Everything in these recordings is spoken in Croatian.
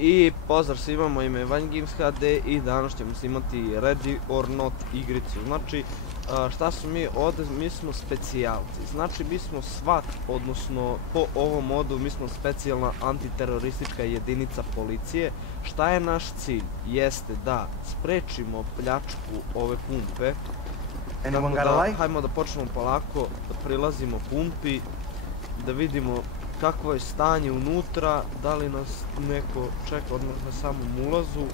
I pozdrav svima, moje ime je Vanja Games HD i danas ćemo snimati Ready or Not igricu. Znači, šta smo mi ovdje? Mi smo specijalci. Znači, mi smo SWAT, odnosno po ovom modu mi smo specijalna antiteroristička jedinica policije. Šta je naš cilj? Jeste da sprečimo pljačku ove pumpe. Hajmo da počnemo polako, da prilazimo pumpi, da vidimo kakvo je stanje unutra, da li nas neko čeka odmah na samom ulazu.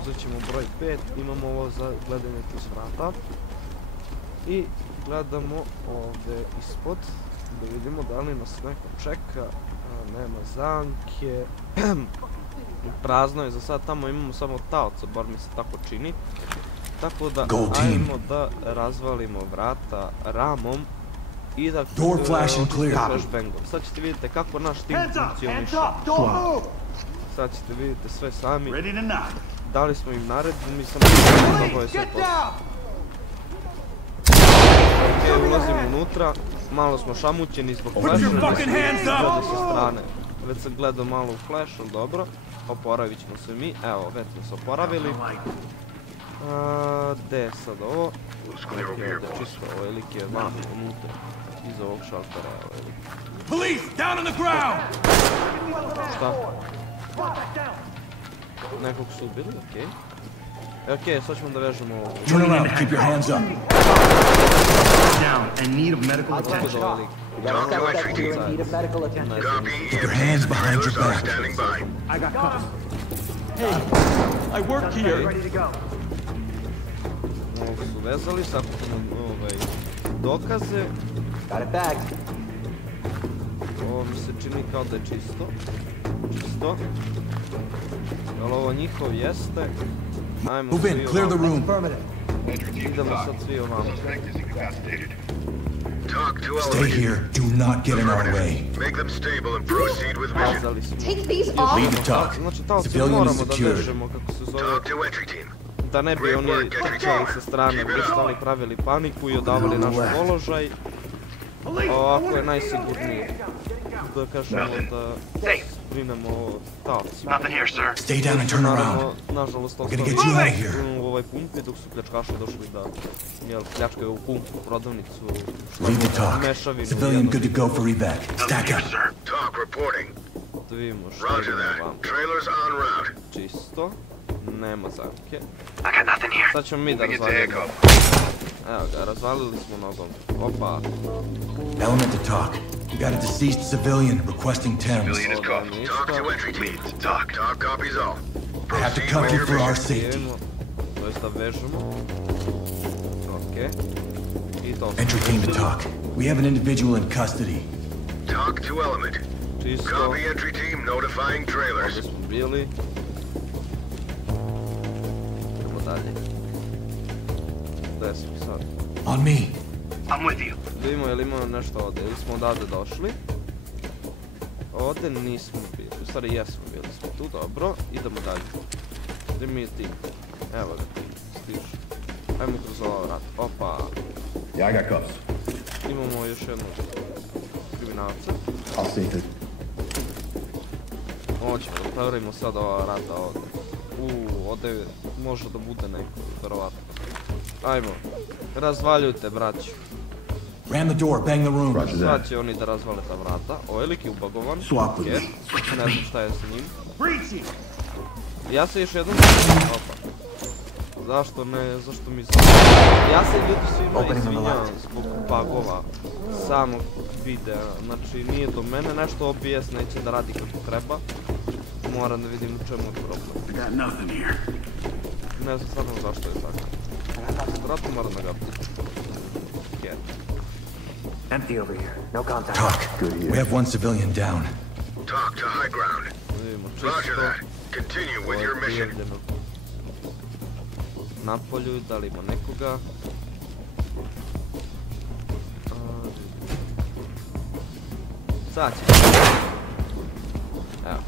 Uzet ćemo broj 5, imamo ovo za gledanje kroz vrata. I gledamo ovdje ispod, da vidimo da li nas neko čeka. Nema zamke. Prazno je za sad, tamo imamo samo taoca, bar mi se tako čini. Tako da ajmo da razvalimo vrata ramom i da flashbangom. Sad ćete vidjeti kako naš tim funkcioniše. Sad ćete vidjeti sve sami. Dali smo im naredbu, mi samo da oboje sve posao. Ok, ulazimo unutra. Malo smo šamućeni zbog flasha, da se gleda sa strane. Već sam gledao malo u flashu, dobro. Oporavit ćemo se mi, evo, već smo se oporavili. Gdje je sad ovo? Da čisto ovo lik je van unutra. Iza ovog šaltera, evo je lik. Police, down on the ground! Šta? Nekog su ubili, okej. Okej, sad ćemo da vežemo ovo. Turn around, keep your hands up. Down and need of medical attention. Talk to entry team. Copy. Keep your hands behind your back. Standing by. I got cuffs. Hey, I work here. Ready to go. Ovo su vezali, sakupimo dokaze. Got it bagged. Ovo mi se čini kao da je čisto. Čisto. Jel ovo njihov jeste? Ajmo Move in, clear the room. Idemo sad svi ovamo. Stay here, do not get in our way. Make them stable and proceed with mission. Vezali smo. Take these off. Lead the talk. Znači taoce Civilian is moramo da secured. vežemo, kako se zove. Talk to entry team. Da ne bi oni trčali sa strane, pristali, pravili paniku i odavali naš položaj. Ovako je najsigurnije. Da kažemo da brinemo o taocima. Stay down and turn around. Nažalost, We're gonna get you out of here. u ovoj pumpi dok su pljačkaši došli da pljačkaju ovu pumpu, prodavnicu, Lead the talk. mešavinu. Civilian good to go for evac. Stack up. Talk reporting. Da vidimo što Roger imamo that. vam. Trailers en route. Čisto. Nema zamke. I got nothing here. Sad ćemo mi da razvalimo. Evo ga, razvalili smo nogom. Opa. Element to talk. We got a deceased civilian requesting Thames. Civilian is cuffed. Talk to entry team. Talk. Talk copies all. I have to Proceed cuff with you your for our mission. safety. To jest da vežemo. Okej. I to Entry team to talk. We have an individual in custody. Talk to element. čisto. Copy entry team notifying trailers. Ovdje smo bili. Idemo dalje. Gdje smo sad? On me. I'm with you. Vidimo je li imamo nešto ovdje, ili smo odavde došli. Ovdje nismo bili, u stvari jesmo bili smo tu, dobro, idemo dalje. Gdje mi je tim? Evo ga tim, stiže. Ajmo kroz ova vrata, opa. Yeah, I got cuffs. Imamo još jednog kriminalca. I'll see it. Hoćemo da prevrimo sad ova vrata ovdje. Ovdje može da bude neko, verovatno. Ajmo, razvaljujte braću. Ram the door, bang the room. Roger that. Sad će oni da razvale ta vrata. Ovaj lik je ubagovan. Swap Ok. with Ne znam šta je sa njim. Ja se još jednom... Opa. Zašto ne, zašto mi se... Ja se ljudi svima izvinjavam zbog bugova samog videa. Znači nije do mene, nešto OBS neće da radi kako treba. Moram da vidim u čemu je problem. Ne znam stvarno zašto je tako. Vratno moram da ga pitam. Empty over here. No contact. Talk. We have one civilian down. Talk to high ground. Vidimo Roger čisto. that. Continue with your mission. Napolju, da li ima nekoga? Sad će. Evo.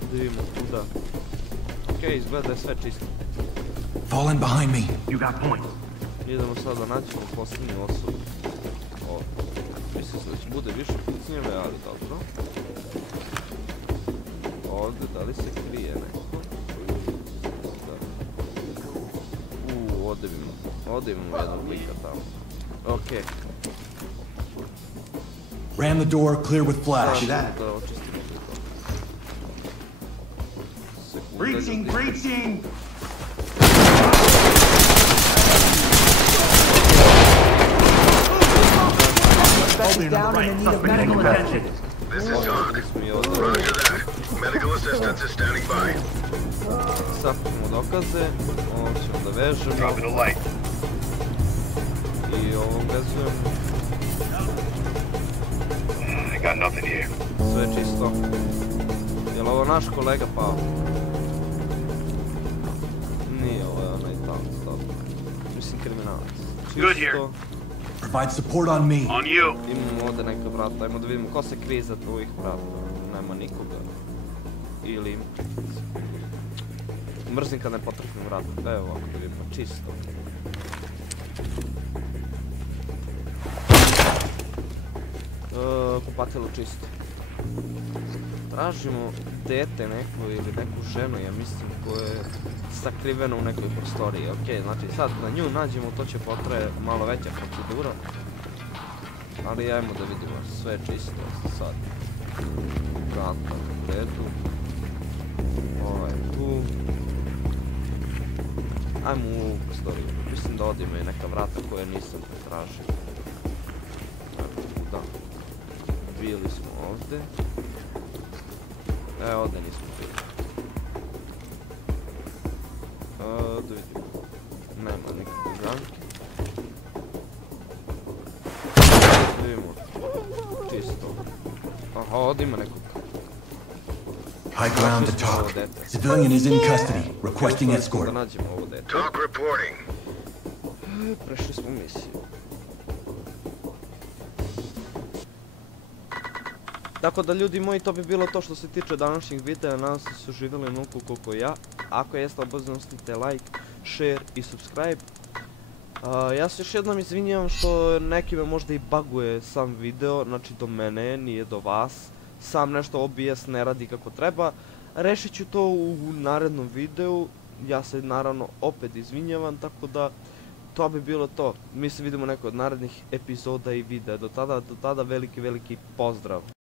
Da vidimo kuda. Okej, izgleda je sve čisto. Fall in behind me. You got point. Idemo sad da nađemo posljednju osobu. Ovdje. bude više pucnjeve, ali dobro. Ovdje, da li se krije neko? Ovdje imamo jednog lika tamo. Okej. Ram the door, clear with flash. Da očistimo sve to. Sekunda, Breaching, ljudi. breaching! Suspect is down and in need of medical attention. This is Talk. Ovdje smo i ovdje. Roger that. Medical assistance is standing by. Sakupimo dokaze, ovo ćemo da vežemo Dropping a light. i ovom vezujemo. I got nothing here. Sve je čisto. Jel' ovo naš kolega Pao? Nije, ovo je onaj tamo, stop. Mislim kriminalac. Good here. Čisto. Provide support on me. On you. Imamo ovdje neka vrata, ajmo da vidimo ko se krije za ovih vrata. Nema nikoga. Ili ima. Mrzim kad ne potrefim vrata. Evo ovako da vidimo, čisto. Kupatilo čisto. Tražimo dete neko ili neku ženu, ja mislim, koja je sakrivena u nekoj prostoriji. Ok, znači sad da nju nađemo, to će potraje malo veća procedura. Ali ajmo da vidimo, sve je čisto sad. Vrata u redu. Ovaj tu. Ajmo u ovu prostoriju. Mislim da ovdje ima i neka vrata koje nisam pretražio. Da. Bili smo ovdje. Ovdje nismo bili. Da vidimo. Nema nikakve zamke. Da vidimo. Čisto. Aha, ovdje ima nekog. High ground to Talk. Civilian is in custody, requesting Da escort. nađemo ovo dete. Talk reporting. Prešli smo misiju. Tako da ljudi moji, to bi bilo to što se tiče današnjeg videa. Nadam se da su uživali onoliko koliko ja. Ako jeste, obavezno ostavite like, share i subscribe. Ja se još jednom izvinjavam što nekime možda i buguje sam video, znači do mene, nije do vas. Sam nešto OBS ne radi kako treba. Rešit ću to u narednom videu. Ja se naravno opet izvinjavam, tako da to bi bilo to. Mi se vidimo u nekoj od narednih epizoda i videa. Do tada veliki pozdrav.